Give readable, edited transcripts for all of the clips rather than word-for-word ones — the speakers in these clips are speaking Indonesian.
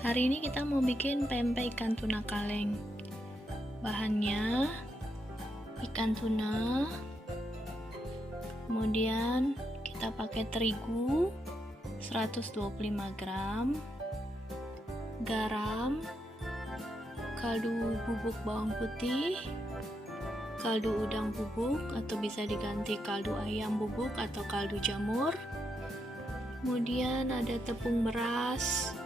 Hari ini kita mau bikin pempek ikan tuna kaleng. Bahannya ikan tuna, kemudian kita pakai terigu 125 gram, garam, kaldu bubuk bawang putih, kaldu udang bubuk atau bisa diganti kaldu ayam bubuk atau kaldu jamur. Kemudian ada tepung beras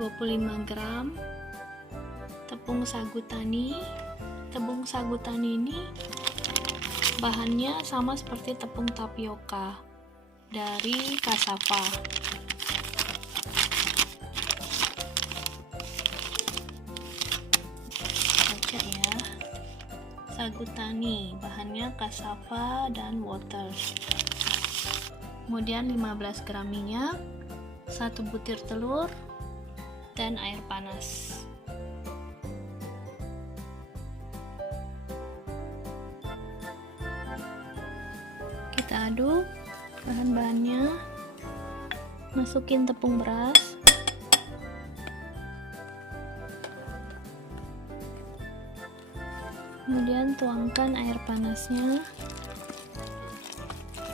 25 gram, tepung sagu tani. Tepung sagu tani ini bahannya sama seperti tepung tapioka dari cassava. Baca ya, sagu tani bahannya cassava dan water. Kemudian 15 gram minyak, 1 butir telur, dan air panas. Kita aduk bahan-bahannya, masukin tepung beras, kemudian tuangkan air panasnya.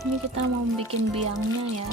Ini kita mau bikin biangnya ya.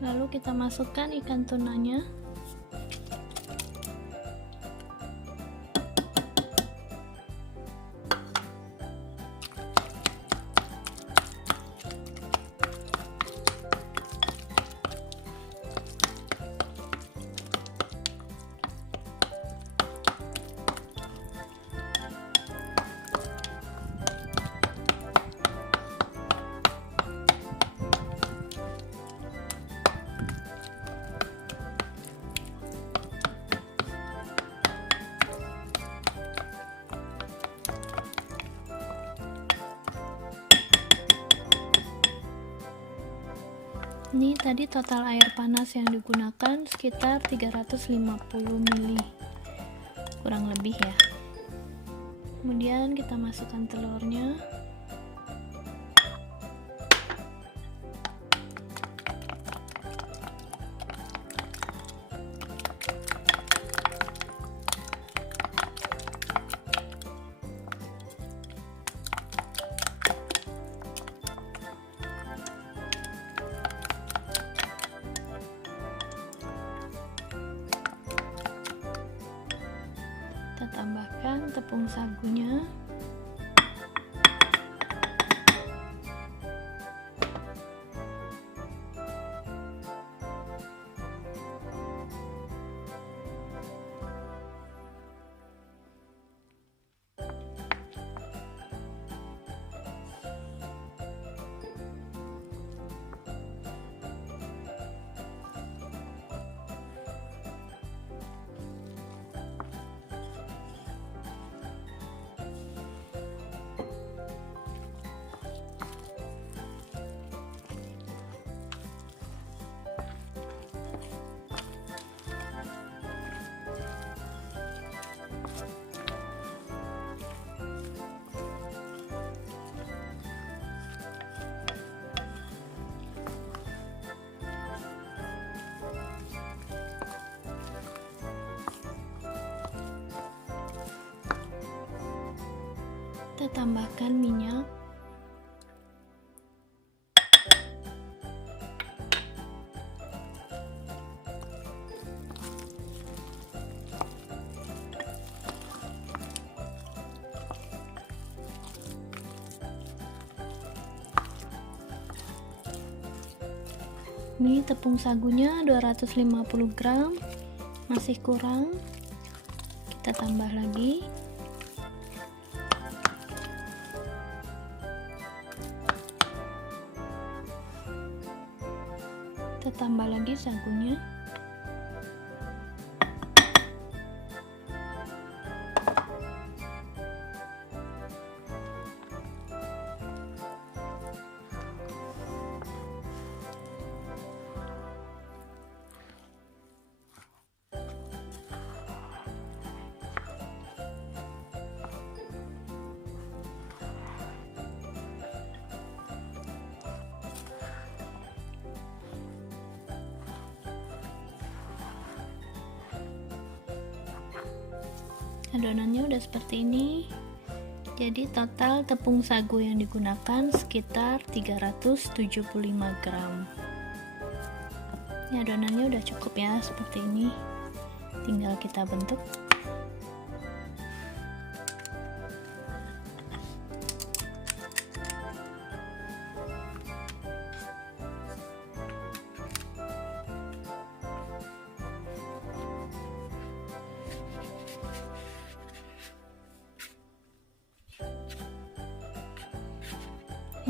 Lalu kita masukkan ikan tunanya. Ini tadi total air panas yang digunakan sekitar 350 ml, kurang lebih ya. Kemudian kita masukkan telurnya. Kita tambahkan tepung sagunya, kita tambahkan minyak, Ini tepung sagunya 250 gram, masih kurang, kita tambah lagi. Kita tambah lagi sagunya. Adonannya udah seperti ini. Jadi total tepung sagu yang digunakan sekitar 375 gram. Ini adonannya udah cukup ya, seperti ini. Tinggal kita bentuk.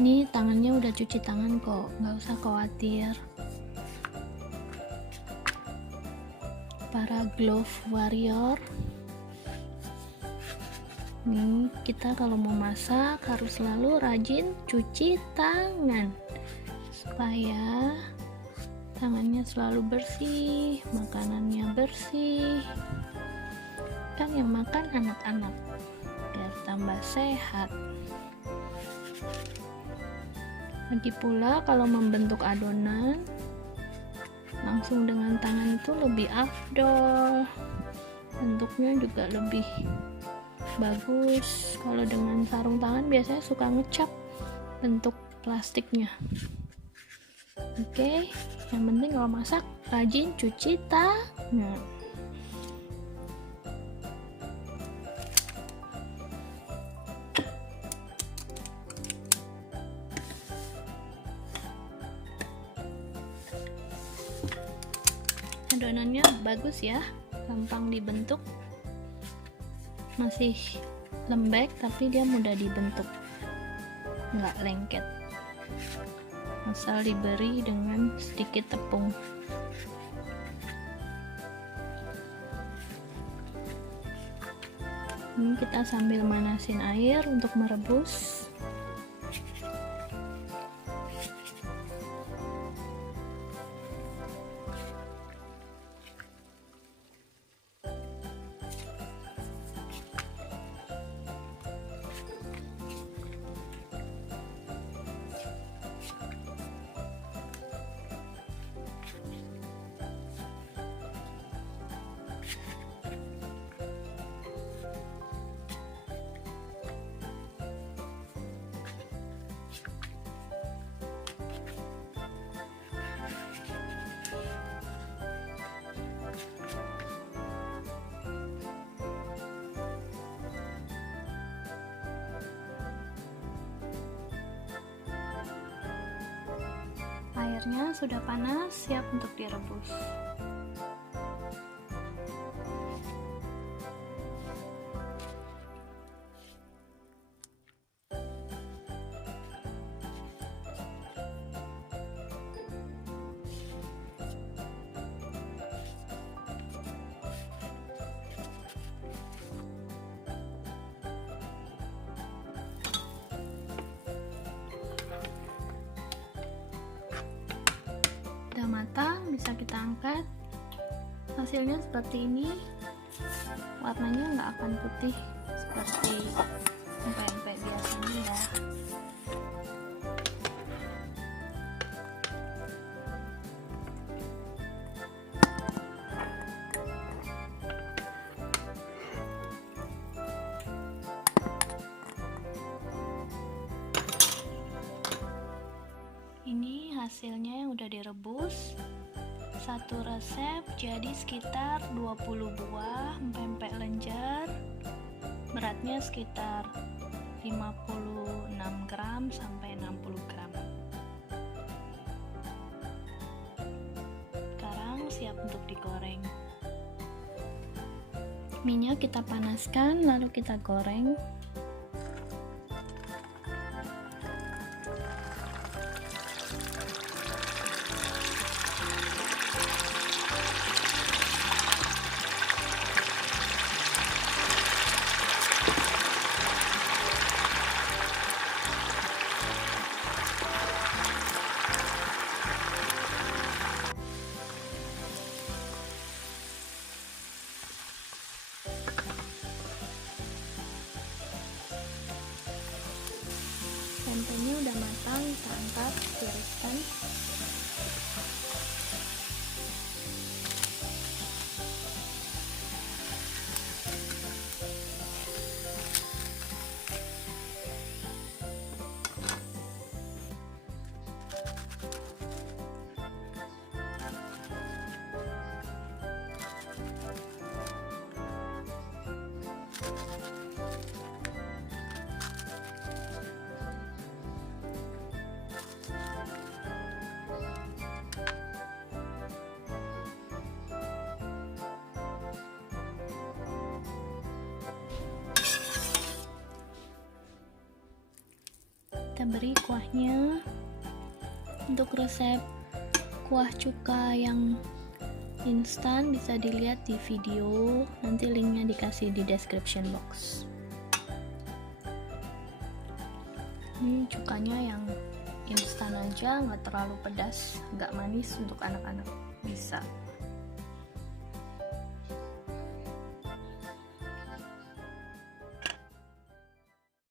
Ini tangannya udah cuci tangan kok, nggak usah khawatir. Para glove warrior, nih kita kalau mau masak harus selalu rajin cuci tangan supaya tangannya selalu bersih, makanannya bersih. Kan yang makan anak-anak, biar tambah sehat. Lagi pula kalau membentuk adonan langsung dengan tangan itu lebih afdol, bentuknya juga lebih bagus. Kalau dengan sarung tangan biasanya suka ngecap bentuk plastiknya. Oke, yang penting kalau masak rajin cuci tangan. Adonannya bagus ya, gampang dibentuk, masih lembek tapi dia mudah dibentuk, nggak lengket, asal diberi dengan sedikit tepung. Ini kita sambil manasin air untuk merebus. Airnya sudah panas, siap untuk direbus. Udah matang, bisa kita angkat. Hasilnya seperti ini. Warnanya nggak akan putih seperti empek-empek biasanya ya. Ini hasilnya yang udah direbus. Satu resep jadi sekitar 20 buah empek-empek lenjer. Beratnya sekitar 56 gram sampai 60 gram. untuk digoreng. Minyak kita panaskan, lalu kita goreng. Tempenya udah matang, kita angkat, tiriskan. Kita beri kuahnya. Untuk resep kuah cuka yang instan bisa dilihat di video, nanti linknya dikasih di description box. Ini cukanya yang instan aja, nggak terlalu pedas, nggak manis, untuk anak-anak bisa.